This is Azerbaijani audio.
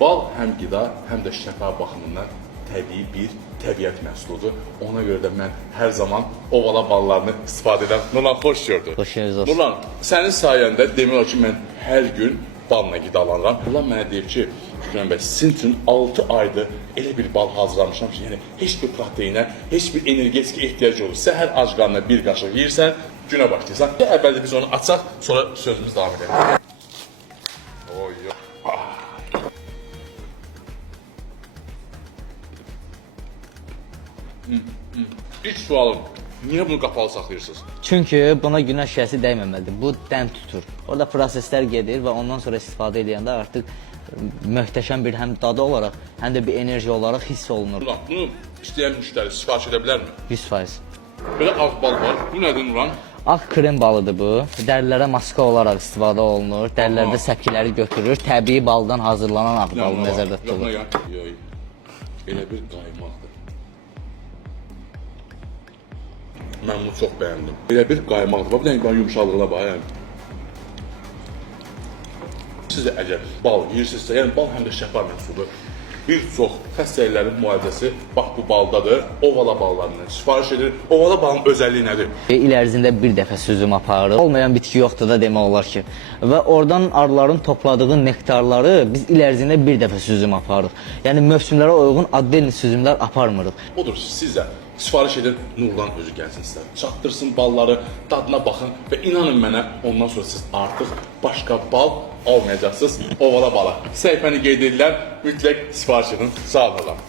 Bal həm qida, həm də şəfa baxımından təbii bir təbiət məhsuludur. Ona görə də mən hər zaman ovala ballarını istifadə edən Nurlan, xoş gördük. Xoş gördük olsun. Nurlan, sənin sayəndə demək olar ki, mən hər gün balla qidalanıram. Nurlan mənə deyir ki, Şükran bəy, sizin üçün 6 aydır elə bir bal hazırlamışam ki, yəni heç bir proteinə, heç bir energetik ehtiyac olur. Səhər ac qarnına bir qaşıq yeyirsən, günə başlayırsan. Əvvəldə biz onu açaq, sonra sözümüz davam edelim. Oy, İlk sualım, niyə bunu qapalı saxlayırsınız? Çünki buna günəş şəsi dəyməməlidir. Bu dəm tutur. Orada proseslər gedir və ondan sonra istifadə edəndə artıq möhtəşəm bir həm dadı olaraq, həm də bir enerji olaraq hiss olunur. Nurlan, bunu istəyən müştəri sifariş edə bilərmi? 100%. Belə ağ bal var. Bu nədir Nurlan? Ağ krem balıdır bu. Dərilərə maska olaraq istifadə olunur. Dərilərdə səpkiləri götürür. Təbii baldan hazırlanan ağ bal nəzərdə tutulur. Yox, elə bir qaymaqdır. Mən bunu çox bəyəndim. Elə bir qaymaqdır. Bir dənə yumşalığına bax. Siz də əgər bal yeyirsinizsə, yəni bal həm də şəfa məhsuludur. Bir çox xəstəliklərin müalicəsi bax bu baldadır. Ovala ballarından sifariş edir. Ovala balın özəlliyi nədir? İl ərzində bir dəfə süzüm aparır. Olmayan bitki yoxdur da demək olar ki. Və oradan arıların topladığı nektarları biz il ərzində bir dəfə süzüm aparırıq. Yəni mövsümlərə uyğun adlı süzümlər aparmırıq. Odur, siz də sifariş edin, Nurlan özü gəlsin sizə. Çatdırsın balları, dadına baxın və inanın mənə, ondan sonra siz artıq başqa bal almayacaqsınız. Ovala bala. Səhifəni qeyd edirlər, mütləq sifariş edin. Sağ olun.